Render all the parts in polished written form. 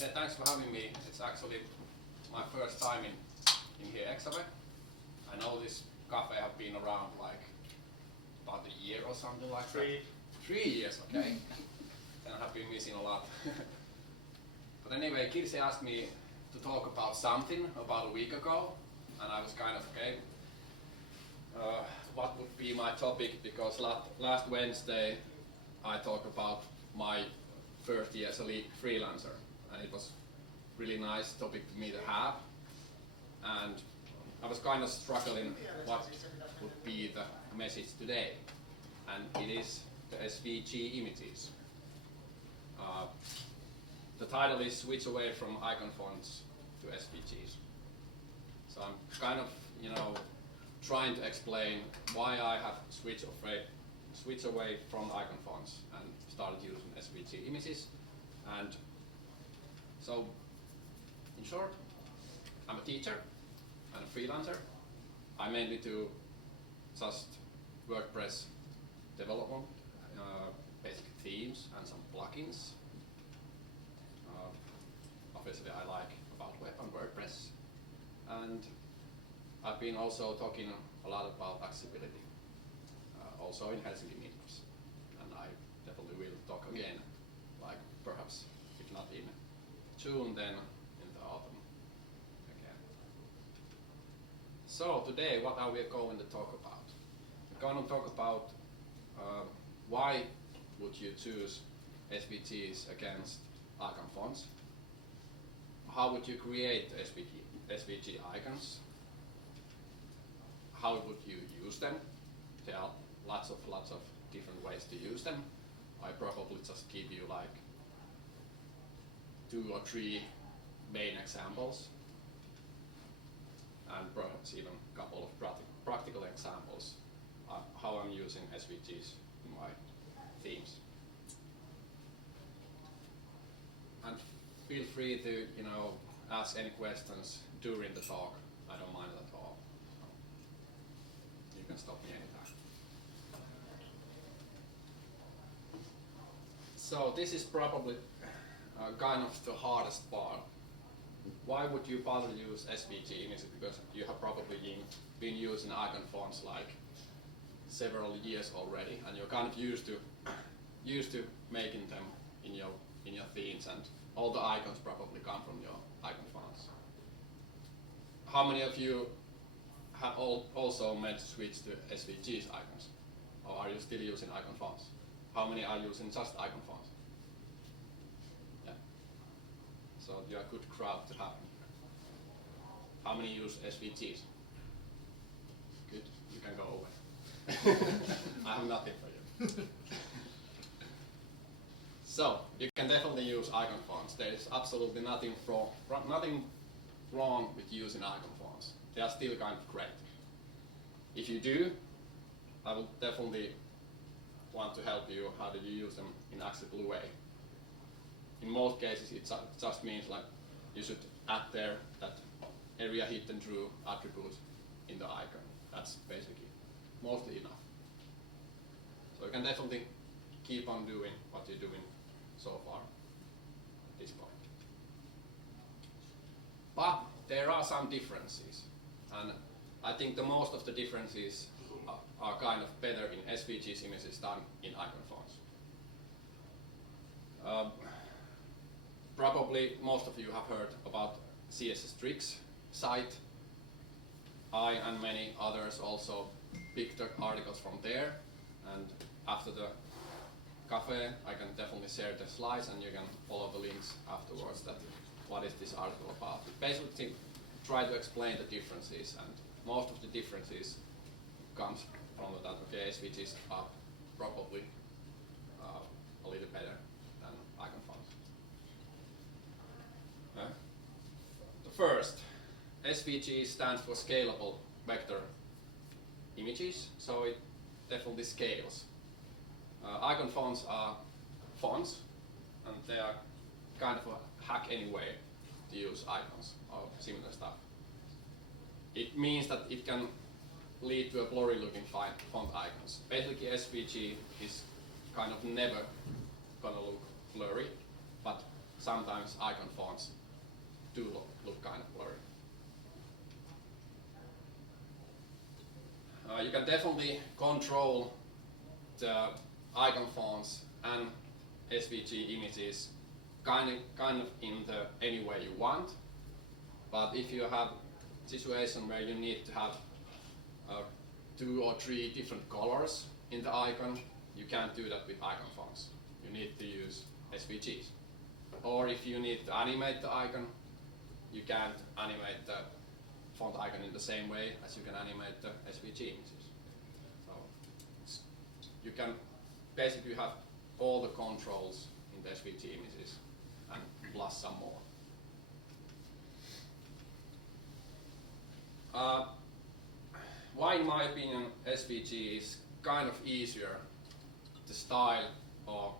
Yeah, thanks for having me. It's actually my first time in here, Exove. I know this cafe have been around like about a year or something like that. 3 years, okay. And I have been missing a lot. But anyway, Kirsi asked me to talk about something about a week ago, and I was kind of, okay, what would be my topic, because last Wednesday I talked about my first year as a freelancer, and it was really nice topic for me to have, and I was kind of struggling what would be the message today, and it is the Svg images. The title is Switch Away from Icon Fonts to SVGs. So I'm kind of, trying to explain why I have switched away from icon fonts and started using Svg images. And so, in short, I'm a teacher and a freelancer. I mainly do just WordPress development, basic themes and some plugins. Obviously I like about web and WordPress. And I've been also talking a lot about accessibility, also in Helsinki meetups. And I definitely will talk again, like perhaps, if not in June, then in the autumn again. So today, what are we going to talk about? We're going to talk about why would you choose SVGs against icon fonts? How would you create SVG icons? How would you use them? There are lots of different ways to use them. I probably just give you like 2 or 3 main examples, and perhaps even a couple of practical examples how I'm using SVGs in my themes. And feel free to ask any questions during the talk. I don't mind at all. You can stop me anytime. So this is probably kind of the hardest part. Why would you bother to use Svg images? Because you have probably been using icon fonts like several years already, and you're kind of used to making them in your themes, and all the icons probably come from your icon fonts. How many of you have also made the switch to SVG's icons? Or are you still using icon fonts? How many are using just icon fonts? Yeah. So you're a good crowd to have. How many use SVGs? Good, you can go away. I have nothing for you. So you can definitely use icon fonts. There is absolutely nothing wrong with using icon fonts. They are still kind of great. If you do, I would definitely want to help you how do you use them in an accessible way. In most cases, it just means like you should add there that area hidden through attribute in the icon. That's basically mostly enough. So you can definitely keep on doing what you're doing so far at this point. But there are some differences, and I think the most of the differences are kind of better in SVG's images than in icon fonts. Probably most of you have heard about CSS Tricks site. I and many others also picked the articles from there, and after the Café, I can definitely share the slides, and you can follow the links afterwards that what is this article about. Basically try to explain the differences, and most of the differences comes from that SVGs are probably a little better than icon fonts. The first, SVG stands for Scalable Vector Images, so it definitely scales. Icon fonts are fonts, and they are kind of a hack anyway to use icons or similar stuff. It means that it can lead to a blurry looking font icons. Basically Svg is kind of never gonna look blurry, but sometimes icon fonts do look kind of blurry. You can definitely control the icon fonts and Svg images kind of in any way you want, but if you have a situation where you need to have 2 or 3 different colors in the icon, you can't do that with icon fonts. You need to use SVGs. Or if you need to animate the icon, you can't animate the font icon in the same way as you can animate the Svg images. So you can basically have all the controls in the Svg images and plus some more. Why, in my opinion, Svg is kind of easier to style or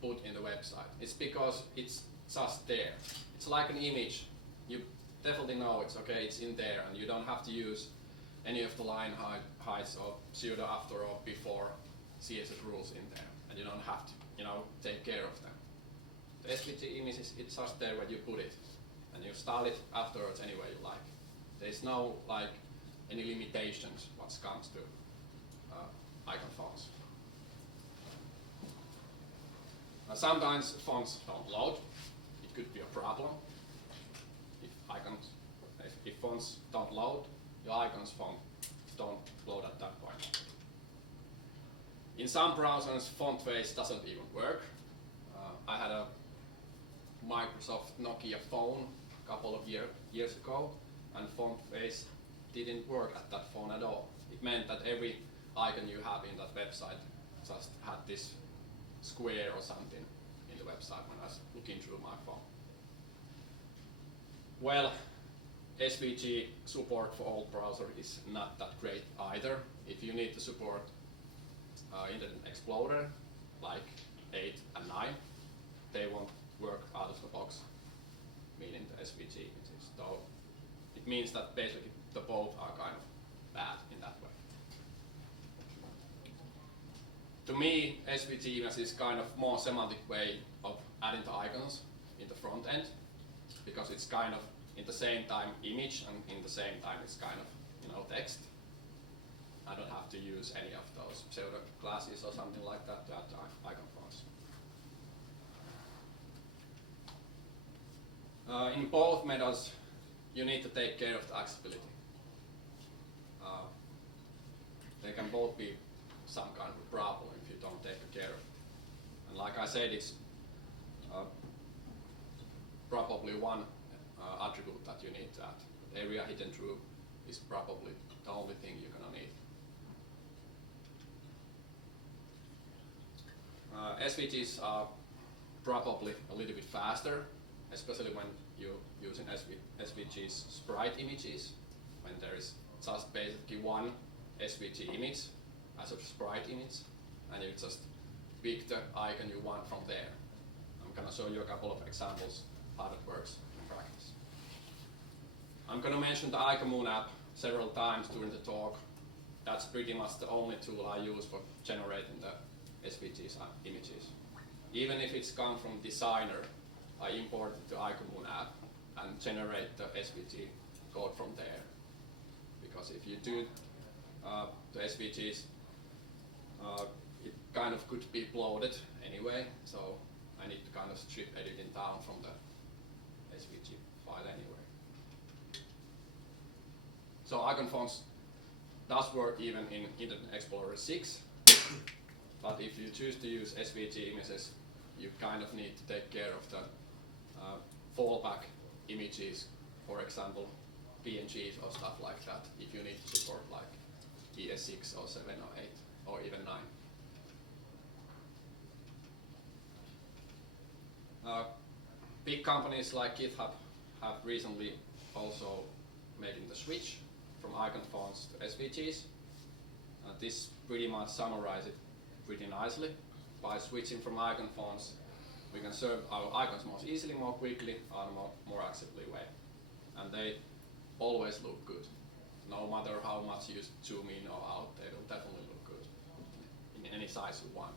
put in the website? It's because it's just there. It's like an image. You definitely know it's okay, it's in there, and you don't have to use any of the line heights or pseudo after or before CSS rules in there, and you don't have to, take care of them. The Svg images, it's just there where you put it, and you style it afterwards any way you like. There's no any limitations what comes to icon fonts. Sometimes fonts don't load. It could be a problem. If fonts don't load, your icons font don't load at that point. In some browsers, font face doesn't even work. I had a Microsoft Nokia phone a couple of years ago, and font face didn't work at that phone at all. It meant that every icon you have in that website just had this square or something in the website when I was looking through my phone. Well, Svg support for old browser is not that great either. If you need to support Internet Explorer like 8 and 9, they won't work out of the box, meaning the Svg images. So it means that basically the both are kind of bad in that way. To me, Svg image is kind of more semantic way of adding the icons in the front end, because it's kind of in the same time image and in the same time it's kind of text. I don't have to use any of those pseudo classes or something like that to add the icon fonts. In both methods, you need to take care of the accessibility. They can both be some kind of a problem if you don't take care of it. And like I said, it's probably one attribute that you need to add. Area hidden true is probably the only thing you're going to need. SVGs are probably a little bit faster, especially when you're using Svg Sprite Images, when there is just basically one Svg image as a sprite image, and you just pick the icon you want from there. I'm going to show you a couple of examples how that works in practice. I'm going to mention the Keijonen app several times during the talk. That's pretty much the only tool I use for generating the Svg images. Even if it's come from Designer, I import it to Keijonen app and generate the Svg code from there. Because if you do the SVGs, it kind of could be uploaded anyway, so I need to kind of strip editing down from the SVG file anyway. So icon fonts does work even in Internet Explorer 6, but if you choose to use SVG images, you kind of need to take care of the fallback images, for example, PNGs or stuff like that, if you need to support like ES6 or 7 or 8 or even 9. Big companies like GitHub have recently also made the switch from icon fonts to SVGs. This pretty much summarizes it pretty nicely. By switching from icon fonts, we can serve our icons more easily, more quickly, and more accessibly way. And they always look good. No matter how much you zoom in or out, they will definitely look good in any size you want.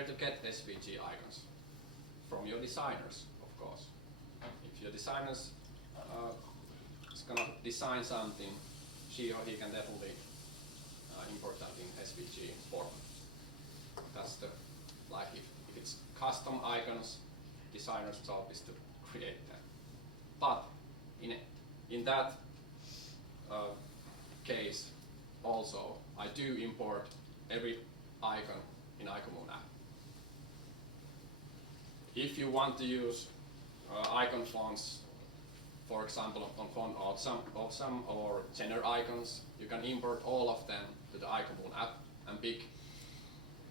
where to get SVG icons? From your designers, of course. If your designers is gonna design something, she or he can definitely import that in SVG format. That's the, like if it's custom icons, designer's job is to create them. But in that case, also I do import every icon in Icomoon app. If you want to use icon fonts, for example on font awesome or gender icons, you can import all of them to the Icomoon app and pick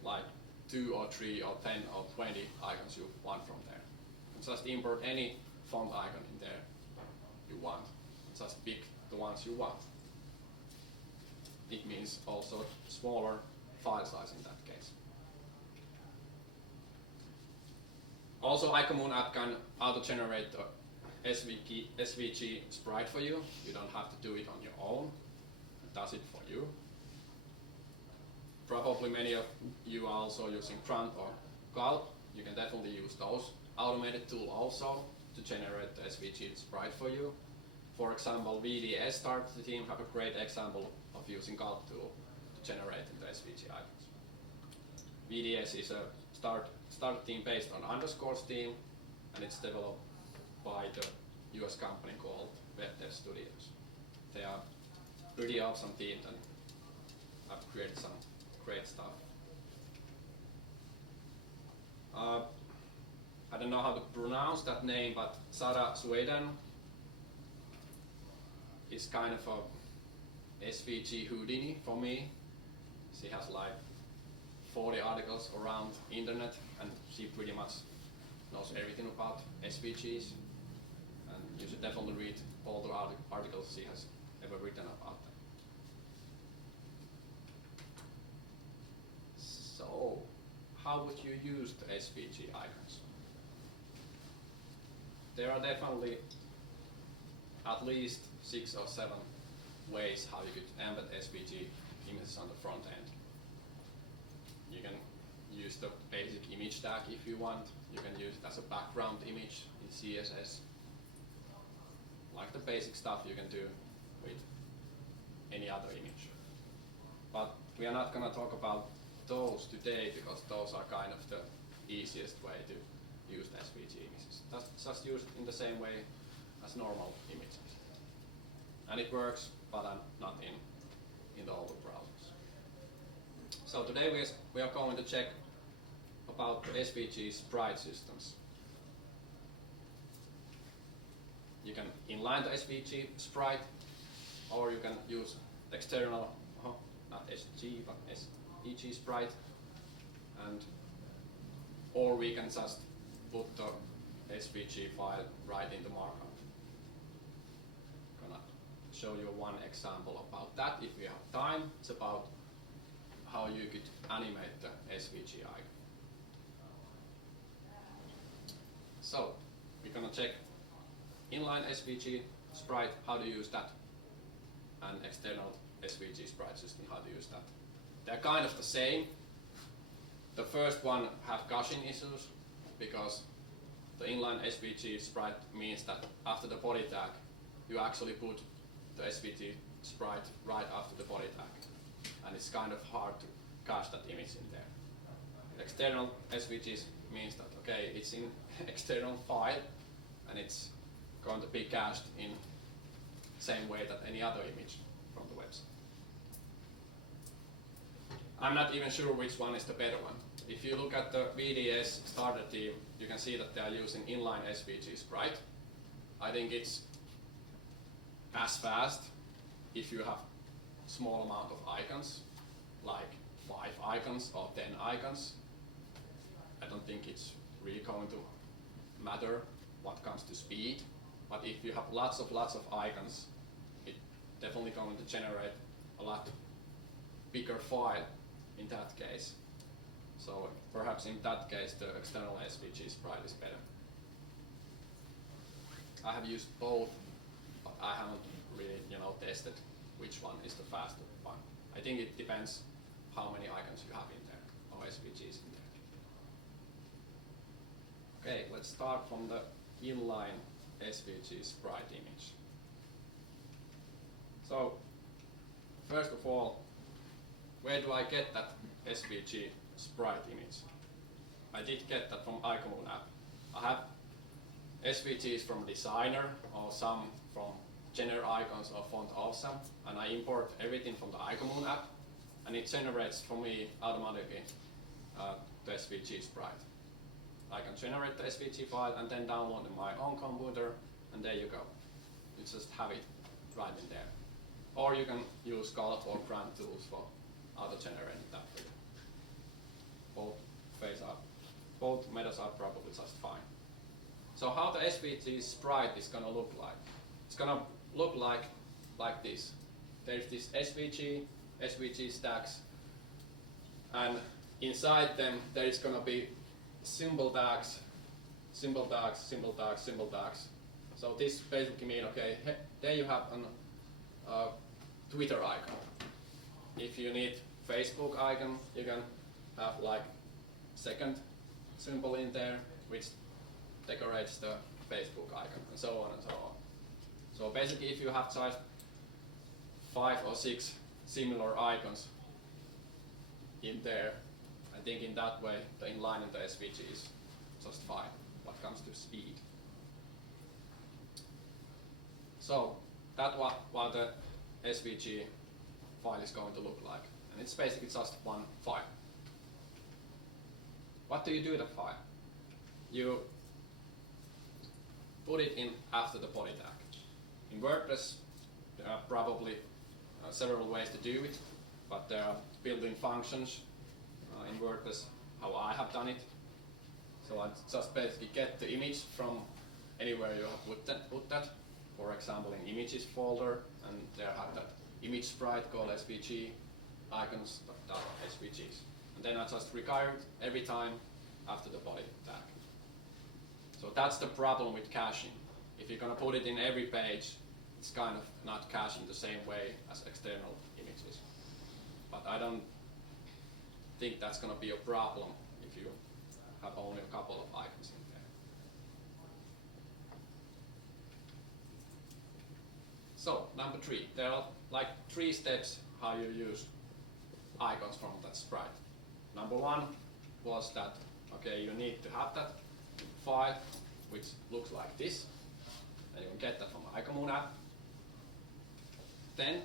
like 2 or 3 or 10 or 20 icons you want from there. And just import any font icon in there you want. Just pick the ones you want. It means also smaller file size in that case. Also, Icomoon app can auto-generate the SVG sprite for you. You don't have to do it on your own. It does it for you. Probably many of you are also using Grunt or Gulp. You can definitely use those automated tool also to generate the SVG sprite for you. For example, VDS Start team have a great example of using Gulp tool to generate the SVG icons. VDS is a start team based on underscores team, and it's developed by the US company called WebDev Studios. They are pretty awesome team and have created some great stuff. I don't know how to pronounce that name, but Sara Sweden is kind of a SVG Houdini for me. She has like 40 articles around internet, and she pretty much knows everything about SVGs. And you should definitely read all the articles she has ever written about them. So, how would you use the SVG icons? There are definitely at least 6 or 7 ways how you could embed SVG images on the front end. You can use the basic image tag if you want. You can use it as a background image in CSS. Like the basic stuff you can do with any other image. But we are not going to talk about those today because those are kind of the easiest way to use SVG images. Just use it in the same way as normal images. And it works, but not in the older browsers. So today we are going to check about the SVG sprite systems. You can inline the SVG sprite, or you can use external, not SG, but SVG sprite, or we can just put the SVG file right in the markup. Gonna show you one example about that if we have time. It's about how you could animate the SVG icon. So we're gonna check inline SVG sprite, how to use that, and external SVG sprite system, how to use that. They're kind of the same. The first one have caching issues because the inline SVG sprite means that after the body tag, you actually put the SVG sprite right after the body tag, and it's kind of hard to cache that image in there. The external SVGs means that okay, it's in external file, and it's going to be cached in the same way that any other image from the website. I'm not even sure which one is the better one. If you look at the VDS starter team, you can see that they are using inline SVG sprite. I think it's as fast if you have small amount of icons, like 5 icons or 10 icons. I don't think it's really going to matter what comes to speed, but if you have lots of icons, it's definitely going to generate a lot bigger file in that case. So perhaps in that case the external SVG sprite is better. I have used both, but I haven't really tested which one is the faster one. I think it depends how many icons you have in there, or SVGs in there. Okay, let's start from the inline Svg Sprite Image. So, first of all, where do I get that Svg Sprite Image? I did get that from Keijonen app. I have SVGs from Designer or some from General Icons or Font Awesome, and I import everything from the Keijonen app, and it generates for me automatically the Svg Sprite. I can generate the SVG file and then download it on my own computer, and there you go. You just have it right in there. Or you can use Gulp or Grant tools for auto-generating that for you. Both methods are probably just fine. So how the SVG Sprite is going to look like? It's going to look like this. There's this SVG stacks, and inside them there is going to be symbol tags. So this basically means, okay, there you have a Twitter icon. If you need Facebook icon, you can have like second symbol in there, which decorates the Facebook icon, and so on and so on. So basically, if you have just 5 or 6 similar icons in there, I think in that way the inline and the SVG is just fine when it comes to speed. So that's what the SVG file is going to look like, and it's basically just one file. What do you do with the file? You put it in after the body tag. In WordPress, there are probably several ways to do it, but there are built-in functions in WordPress how I have done it. So I just basically get the image from anywhere you have put that. For example, in images folder, and there I have that image sprite called SVG icons.svgs. And then I just require it every time after the body tag. So that's the problem with caching. If you're going to put it in every page, it's kind of not caching the same way as external images. But I don't think that's going to be a problem if you have only a couple of icons in there. So, number 3. There are like 3 steps how you use icons from that sprite. Number 1 was that, okay, you need to have that file which looks like this, and you can get that from the Keijonen app. Then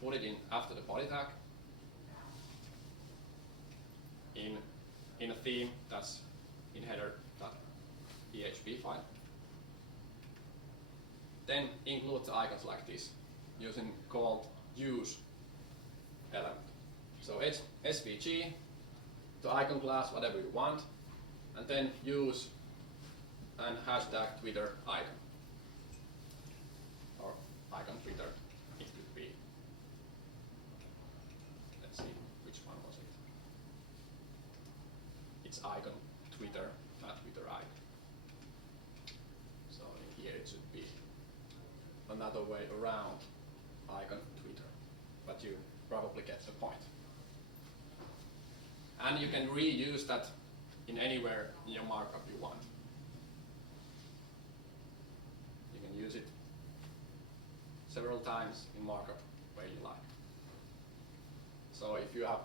put it in after the body tag in a theme that's in header.php file. Then include the icons like this using called use element. So it's SVG, the icon class, whatever you want, and then use and hashtag Twitter icon. Or icon Twitter, it could be. Let's see, which one was it? It's icon Twitter, not Twitter icon. So in here it should be another way around icon Twitter, but you probably get the point. And you can reuse that in anywhere in your markup you want. You can use it several times in markup where you like. So if you have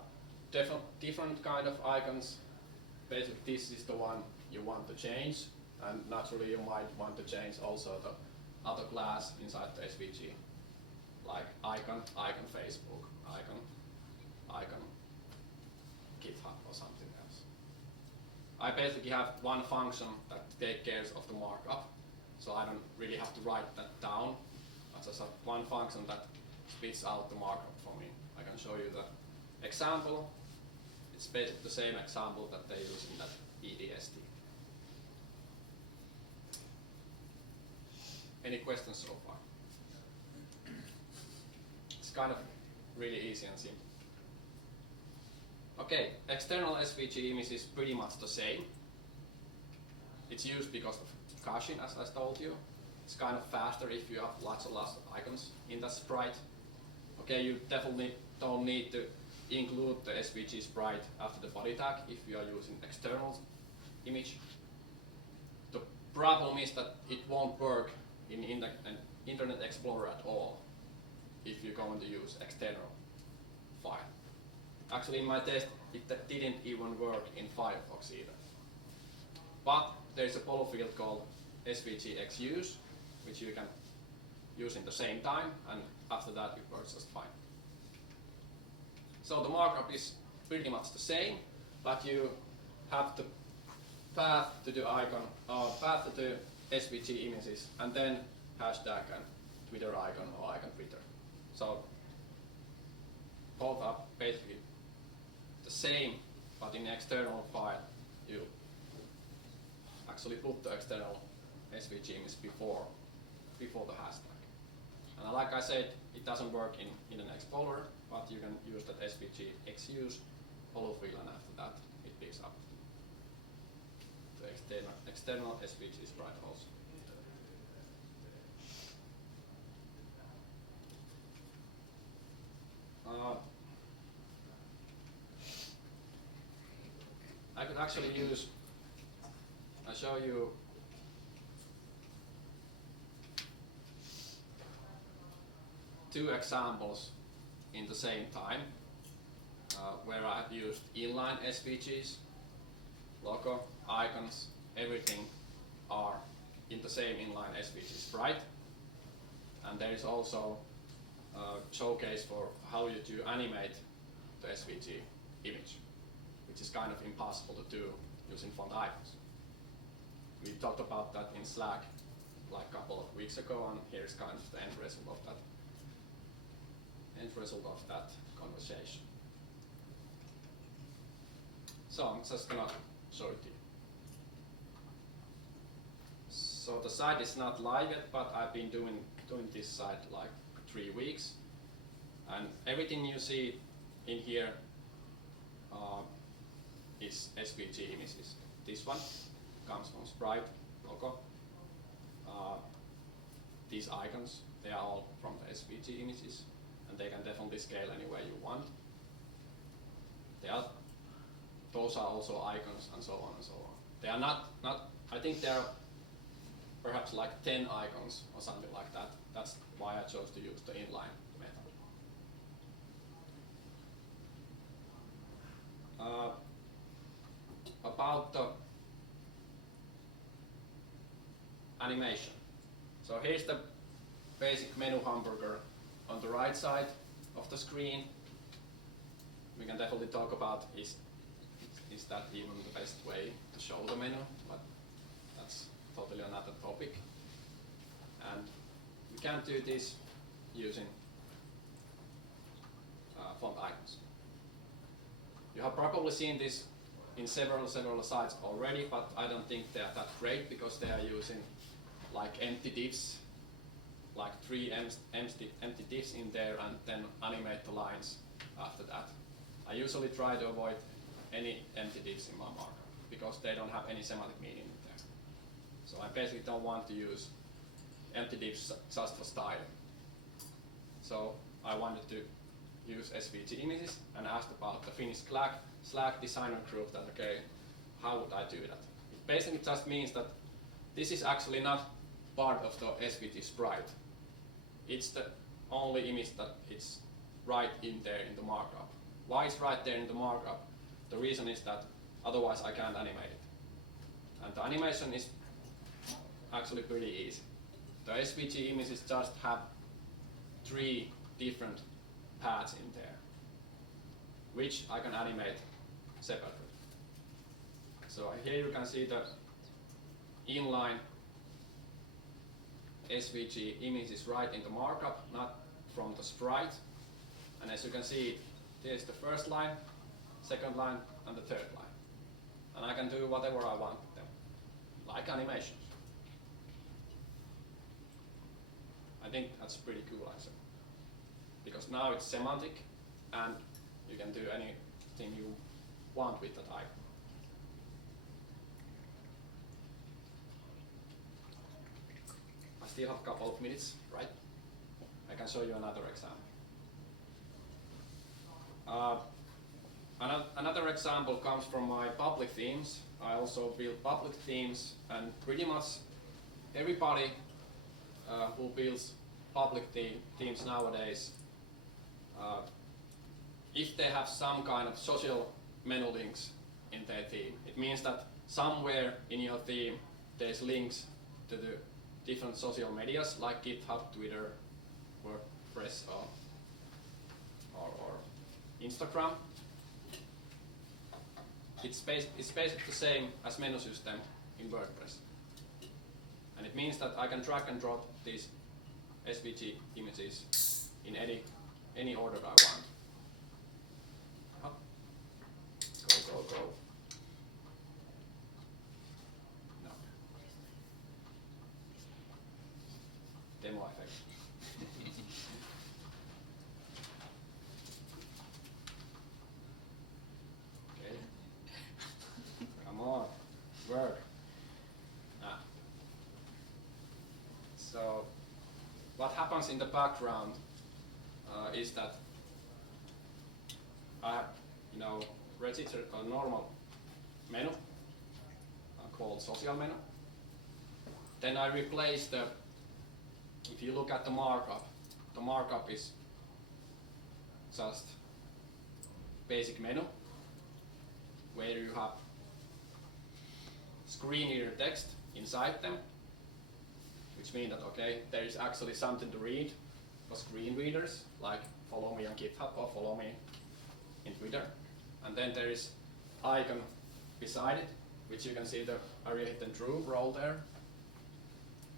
different kind of icons, basically this is the one you want to change, and naturally you might want to change also the other class inside the SVG, like icon Facebook, icon GitHub or something else. I basically have one function that takes care of the markup, so I don't really have to write that down. I just have one function that spits out the markup for me. I can show you the example. It's basically the same example that they use in that EDST. Any questions so far? It's kind of really easy and simple. Okay, external SVG image is pretty much the same. It's used because of caching, as I told you. It's kind of faster if you have lots of icons in the sprite. Okay, you definitely don't need to include the SVG sprite after the body tag if you are using external image. problem is that it won't work in Internet Explorer at all if you're going to use external file. Actually, in my test, it didn't even work in Firefox either. But there's a polyfill called Svg Use, which you can use in the same time, and after that it works just fine. So the markup is pretty much the same, but you have the path to the icon, path to the Svg images, and then hashtag and Twitter icon or icon Twitter. So both are basically the same, but in the external file you actually put the external Svg image before the hashtag. And like I said, it doesn't work in Internet Explorer, but you can use that Svg Use polyfill, and after that it picks up the external Svg Sprite also. I could actually I'll show you two examples in the same time where I have used inline SVGs, logo, icons, everything are in the same inline Svg Sprite. And there is also a showcase for how you do animate the Svg image, which is kind of impossible to do using font icons. We talked about that in Slack like a couple of weeks ago, and here's kind of the end result of that conversation. So I'm just gonna show it to you. So the site is not live yet, but I've been doing this site like 3 weeks, and everything you see in here is Svg images. This one comes from Sprite logo. These icons, they are all from the Svg images, and they can definitely scale any way you want. Those are also icons, and so on and so on. They are not I think there are perhaps like 10 icons or something like that. That's why I chose to use the inline method. About the animation. So here's the basic menu hamburger on the right side of the screen. We can definitely talk about is that even the best way to show the menu, but that's totally another topic. And we can do this using font icons. You have probably seen this in several sites already, but I don't think they are that great because they are using like empty divs, like 3 empty divs in there, and then animate the lines after that. I usually try to avoid any empty divs in my markup because they don't have any semantic meaning in there. So I basically don't want to use empty divs just for style. So I wanted to use Svg images and asked about the Finnish Slack designer group that, okay, how would I do that? It basically just means that this is actually not part of the Svg Sprite. It's the only image that it's right in there in the markup. Why it's right there in the markup? The reason is that otherwise I can't animate it. And the animation is actually pretty easy. The Svg images just have 3 different paths in there, which I can animate separately. So here you can see the inline Svg images right in the markup, not from the sprite. And as you can see, there's the first line, second line, and the third line. And I can do whatever I want with them, like animations. I think that's pretty cool actually, because now it's semantic, and you can do anything you want with that icon. I still have a couple of minutes, right? I can show you another example. Another example example comes from my public themes. I also build public themes, and pretty much everybody who builds public themes nowadays, if they have some kind of social menu links in their theme, it means that somewhere in your theme there's links to the different social medias like GitHub, Twitter, WordPress, or Instagram. It's basically the same as menu system in WordPress. And it means that I can drag and drop these Svg images in any order I want. Up. Go. No. Demo effect. Okay. Come on. Work. So what happens in the background is that I have, registered a normal menu called social menu. Then I replace if you look at the markup is just basic menu where you have screen reader text inside them, which means that there is actually something to read for screen readers, like follow me on GitHub or follow me in Twitter. And then there is icon beside it, which you can see the area hidden true role there.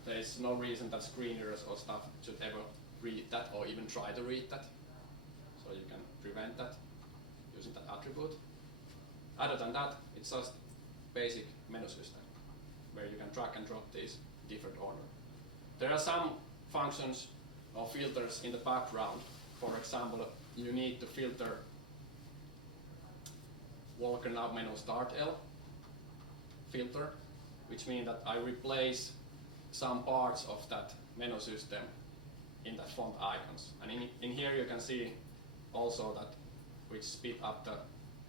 There is no reason that screen readers or stuff should ever read that or even try to read that. So you can prevent that using that attribute. Other than that, it's just basic menu system where you can drag and drop these in different order. There are some functions or filters in the background. For example, you need to filter Walker Now Menu Start L filter, which means that I replace some parts of that menu system in that font icons. And in here you can see also that which speed up the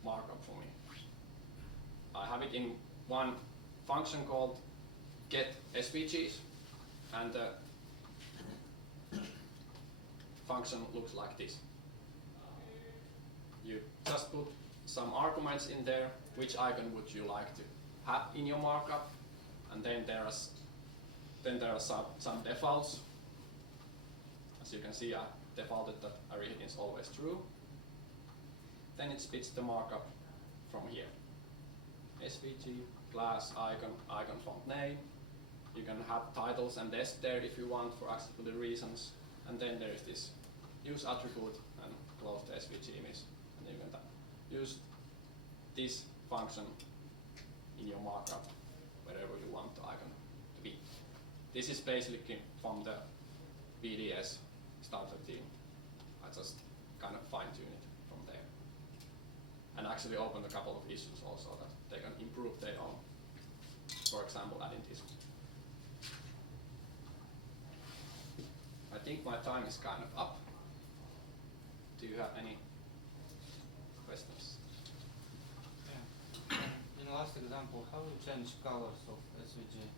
markup for me. I have it in one function called get SVGs, and the function looks like this. You just put some arguments in there, which icon would you like to have in your markup, and then there are some defaults. As you can see, I defaulted that array is always true. Then it spits the markup from here. SVG, class, icon font name. You can have titles and text there if you want for accessibility reasons. And then there is this use attribute and close the Svg image. And you can use this function in your markup wherever you want the icon to be. This is basically from the BDS starter theme. I just kind of fine-tune it from there. And actually opened a couple of issues also that they can improve their own. For example, adding this. I think my time is kind of up. Do you have any questions? Yeah. In the last example, how you change colors of SVG?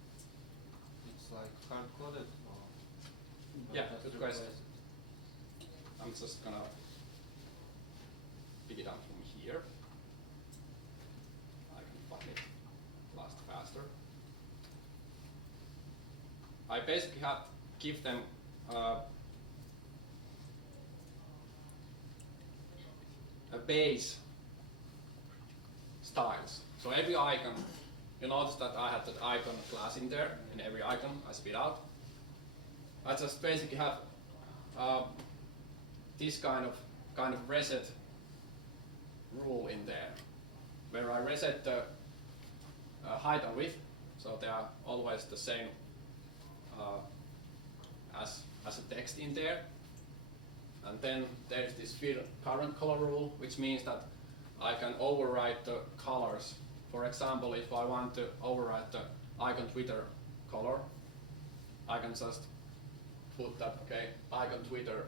It's like hard-coded or? Yeah, good question. I'm just gonna pick it up from here. I can find it faster. I basically have give them a base styles. So every icon, you notice that I have that icon class in there, and every icon I spit out. I just basically have this kind of reset rule in there, where I reset the height and width, so they are always the same as a text in there. And then there's this fill current color rule, which means that I can override the colors. For example, if I want to override the icon Twitter color, I can just put that icon Twitter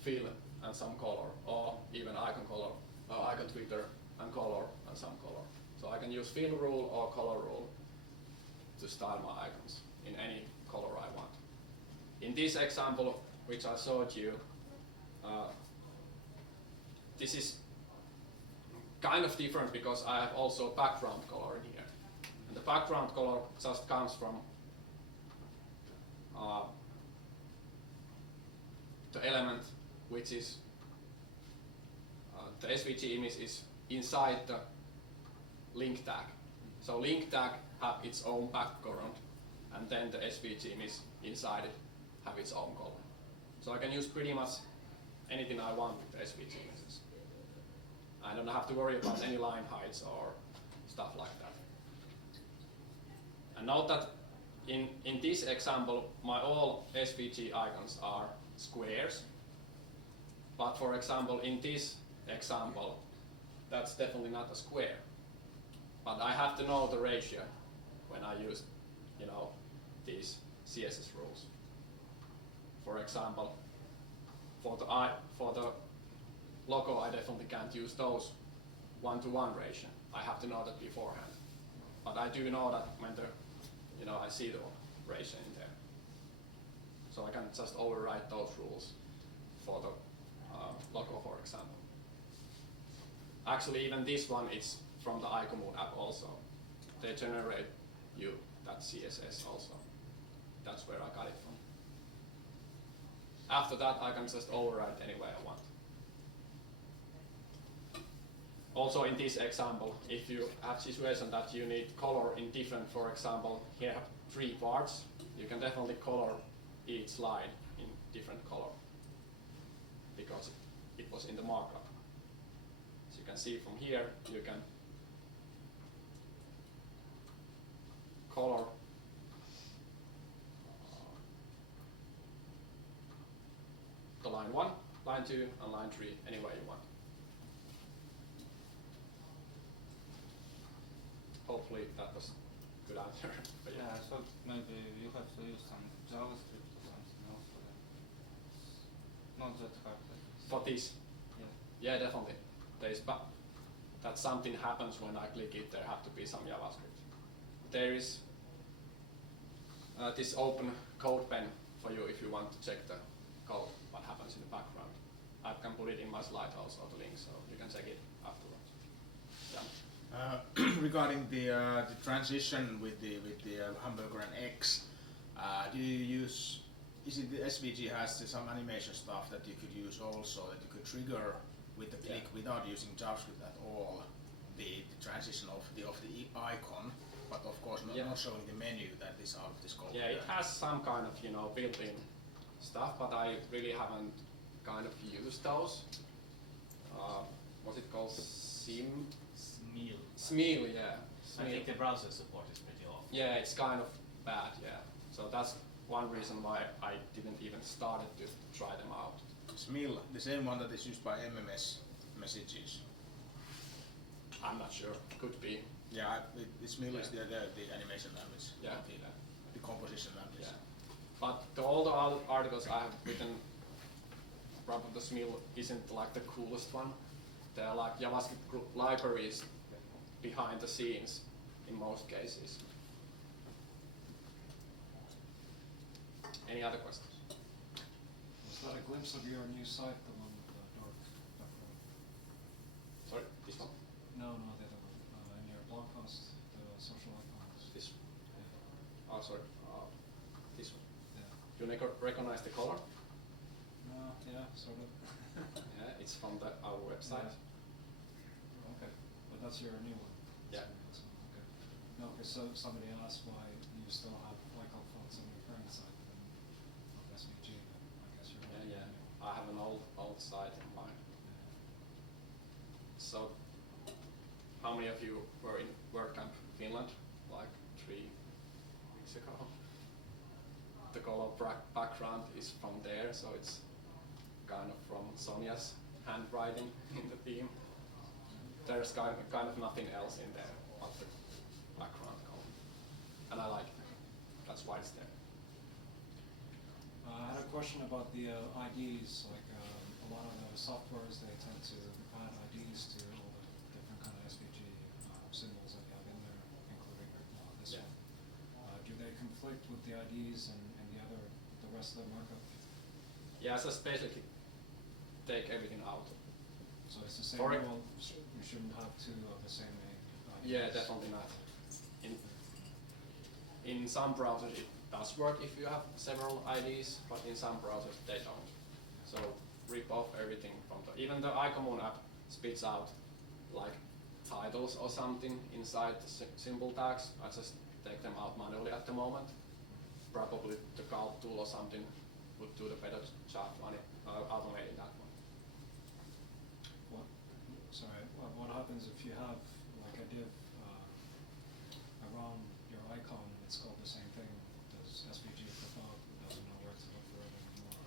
fill and some color, or even icon color, or icon Twitter and color and some color. So I can use fill rule or color rule to style my icons in any color I want. In this example, which I showed you, this is kind of different because I have also background color in here. And the background color just comes from the element which is the Svg image is inside the link tag. So link tag have its own background, and then the Svg image inside it have its own color. So I can use pretty much anything I want with the Svg images. I don't have to worry about any line heights or stuff like that. And note that in this example, my all Svg icons are squares. But for example, in this example, that's definitely not a square. But I have to know the ratio when I use, these CSS rules. For example, for the logo, I definitely can't use those 1-to-1 ratio. I have to know that beforehand. But I do know that when I see the ratio in there. So I can just override those rules for the logo, for example. Actually, even this one is from the Icomood app also. They generate you that CSS also. That's where I got it from. After that, I can just override any way I want. Also in this example, if you have situation that you need color in different, for example, here I have 3 parts, you can definitely color each slide in different color because it was in the markup. As you can see from here, you can color the line 1, line 2, and line 3 any way you want. Hopefully that was a good answer. But yeah, I thought maybe you have to use some JavaScript or something else for that. It's not that hard. For this? Yeah. Yeah, definitely. That something happens when I click it, there have to be some JavaScript. There is this open code pen for you if you want to check the code, what happens in the background. I can put it in my slide also, the link, so you can check it afterwards. Yeah. Regarding the transition with the hamburger and eggs, do you use? Is it the Svg has some animation stuff that you could use also, that you could trigger with the click without using JavaScript at all, the transition of the icon, but of course not showing the menu that is out of the scope. Yeah, it has some kind of built-in stuff, but I really haven't kind of used those. What's it called? Smil. Smil, yeah. I think the browser support is pretty awful. Yeah, it's kind of bad, yeah. So that's one reason why I didn't even start to try them out. Smil, the same one that is used by MMS messages. I'm not sure. Could be. Yeah, Smil is the animation language. Yeah. The composition language. Yeah. But all the other articles I have written, probably the Smil isn't like the coolest one. They're like JavaScript libraries behind the scenes in most cases. Any other questions? Was that a glimpse of your new site, the one with the dark background? Sorry, this one? No, the other one. In your blog post, the social icons. This one? Yeah. Oh, sorry. This one. Yeah. You recognize the color? Yeah, sort of. Yeah, it's from our website. Yeah. Okay, but that's your new one. Yeah. Okay. No, because somebody asked why you still have icon fonts on your current site of Svg. I guess you're not. Yeah. I have an old site in mine. So, how many of you were in WordCamp Finland like 3 weeks ago? The color background is from there, so it's kind of from Sonia's handwriting in the theme. There's kind of nothing else in there but the background color. And I like it. That's why it's there. I had a question about the IDs. Like a lot of the softwares, they tend to add IDs to all the different kind of IDs and the rest of the markup? Yeah, just basically take everything out. So it's the same For rule, you shouldn't have two of the same name. Yeah, definitely not. In some browsers it does work if you have several IDs, but in some browsers they don't. So rip off everything from even the Keijonen app spits out like titles or something inside the symbol tags. I just take them out manually at the moment. Probably the Gulp tool or something would do the better job on it, automating that one. What happens if you have like a div around your icon and it's called the same thing? Does SVG flip out? Doesn't know where to look for it anymore?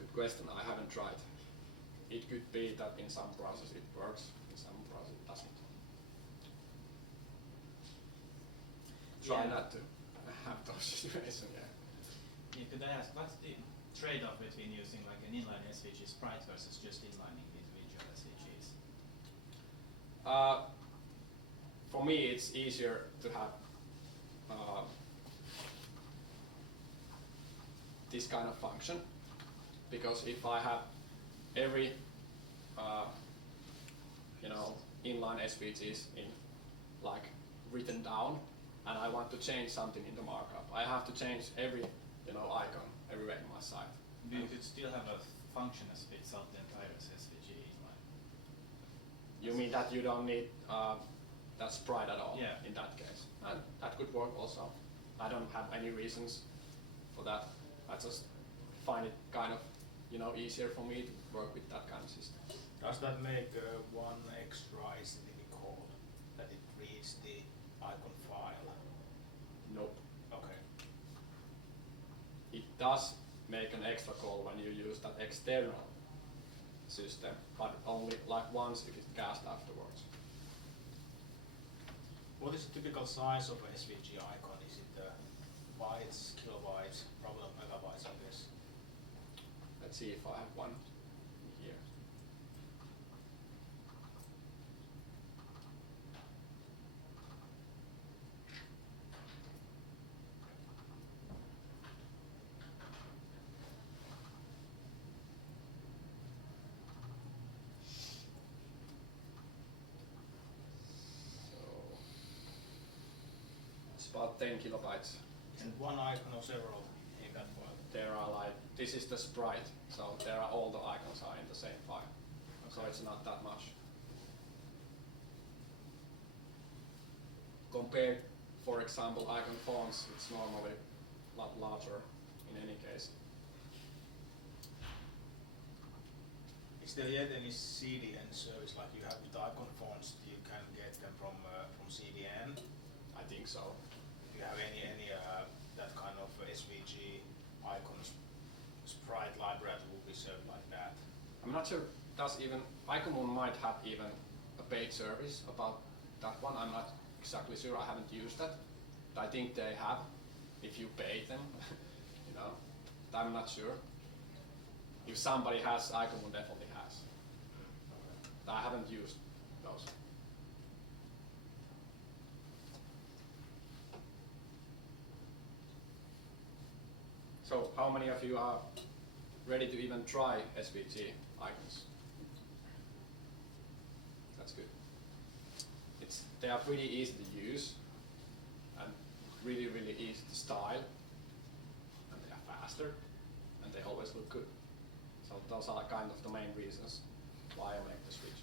Good question. I haven't tried. It could be that in some browsers it works, in some browsers it doesn't. Try not to have those situations. Yeah. Could I ask, what's the trade-off between using like an inline Svg Sprite versus just inlining individual SVGs? For me, it's easier to have this kind of function, because if I have every inline SVGs in like written down, and I want to change something in the markup, I have to change every icon everywhere in my site. You could still have a function that spits out the entire SVG inline. You mean that you don't need that sprite at all? Yeah. In that case, and that could work also. I don't have any reasons for that. I just find it kind of easier for me to work with that kind of system. Does that make one extra HTTP call that it reads the icon file? Nope. Okay. It does make an extra call when you use that external system, but only like once if it's cast afterwards. What is the typical size of a SVG icon? Is it bytes, kilobytes, probably megabytes, I guess? Let's see if I have one here. It's about 10 kilobytes. And one icon or several in that file? There are like, this is the sprite, so there are all the icons are in the same file. So it's not that much. Compared, for example, icon fonts, it's normally a lot larger in any case. Is there yet any CDN service like you have with icon fonts? You can get them from CDN? I think so. Do you have any that kind of SVG icons sprite library that will be served like that? I'm not sure. Does even Keijonen might have even a paid service about that one. I'm not exactly sure. I haven't used that. But I think they have if you pay them. I'm not sure. If somebody has, Keijonen definitely has. But I haven't used those. So, how many of you are ready to even try SVG icons? That's good. They are pretty easy to use and really, really easy to style, and they are faster, and they always look good. So those are kind of the main reasons why I make the switch.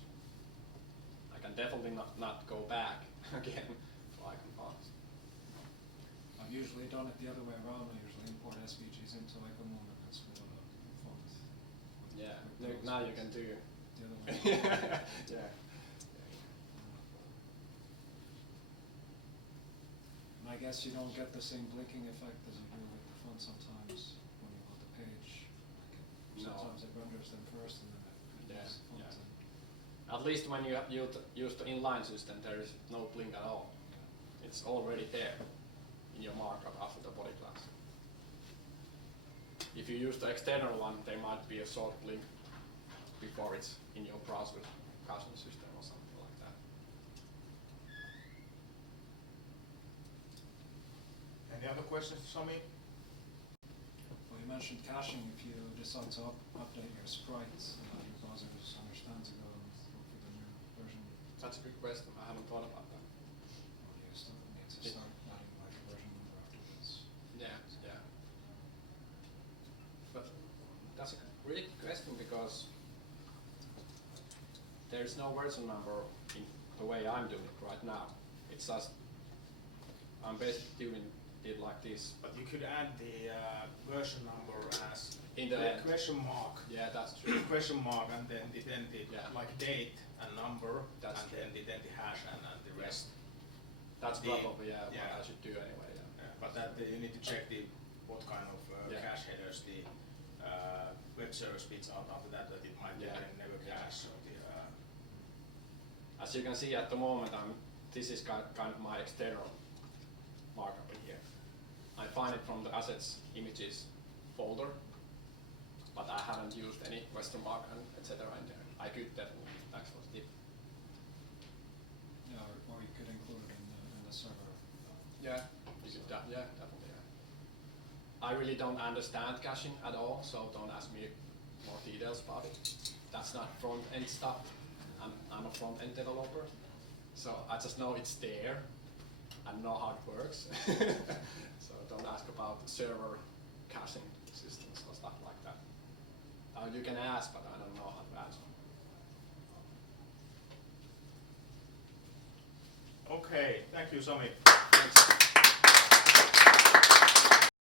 I can definitely not go back again to icon fonts. I've usually done it the other way around. I usually import SVGs into Keijonen and that's with a font. Yeah, now you can do The other way. yeah. And I guess you don't get the same blinking effect as you do with the font sometimes when you load the page. No. Sometimes it renders them first and then it renders the font. Yeah. At least when you use the inline system, there is no blink at all. It's already there in your markup after the body class. If you use the external one, there might be a short blink before it's in your browser Keyjonen system or something like that. And Any other questions, Sami? Well, you mentioned caching. If you decide to update your sprites, your browsers understand to go and look for the new version. That's a good question. I haven't thought about that. Or do you still need to start adding like a version number afterwards? Yeah, yeah. But that's a really good question because there's no version number in the way I'm doing it right now. It's just I'm basically doing it like this. But you could add the version number as In the end. question mark. Yeah, that's true. Question mark and then the Yeah. like date and number That's and true. then the hash and the rest. That's The- probably yeah. what I should do anyway. Yeah. But that you need to check what kind of Yeah. cache headers the web server spits out after that it might Yeah. never Yeah. cache. So As you can see at the moment, this is kind of my external markup in here. I find it from the assets images folder, but I haven't used any question mark and etc. in there. I could definitely actually dip. Yeah, or you could include it in the server. Yeah, you could yeah, definitely. Yeah. I really don't understand caching at all, so don't ask me more details about it. That's not front-end stuff. I'm a front-end developer, so I just know it's there and know how it works. So don't ask about server caching systems or stuff like that. You can ask, but I don't know how to answer. Okay, thank you, Sami.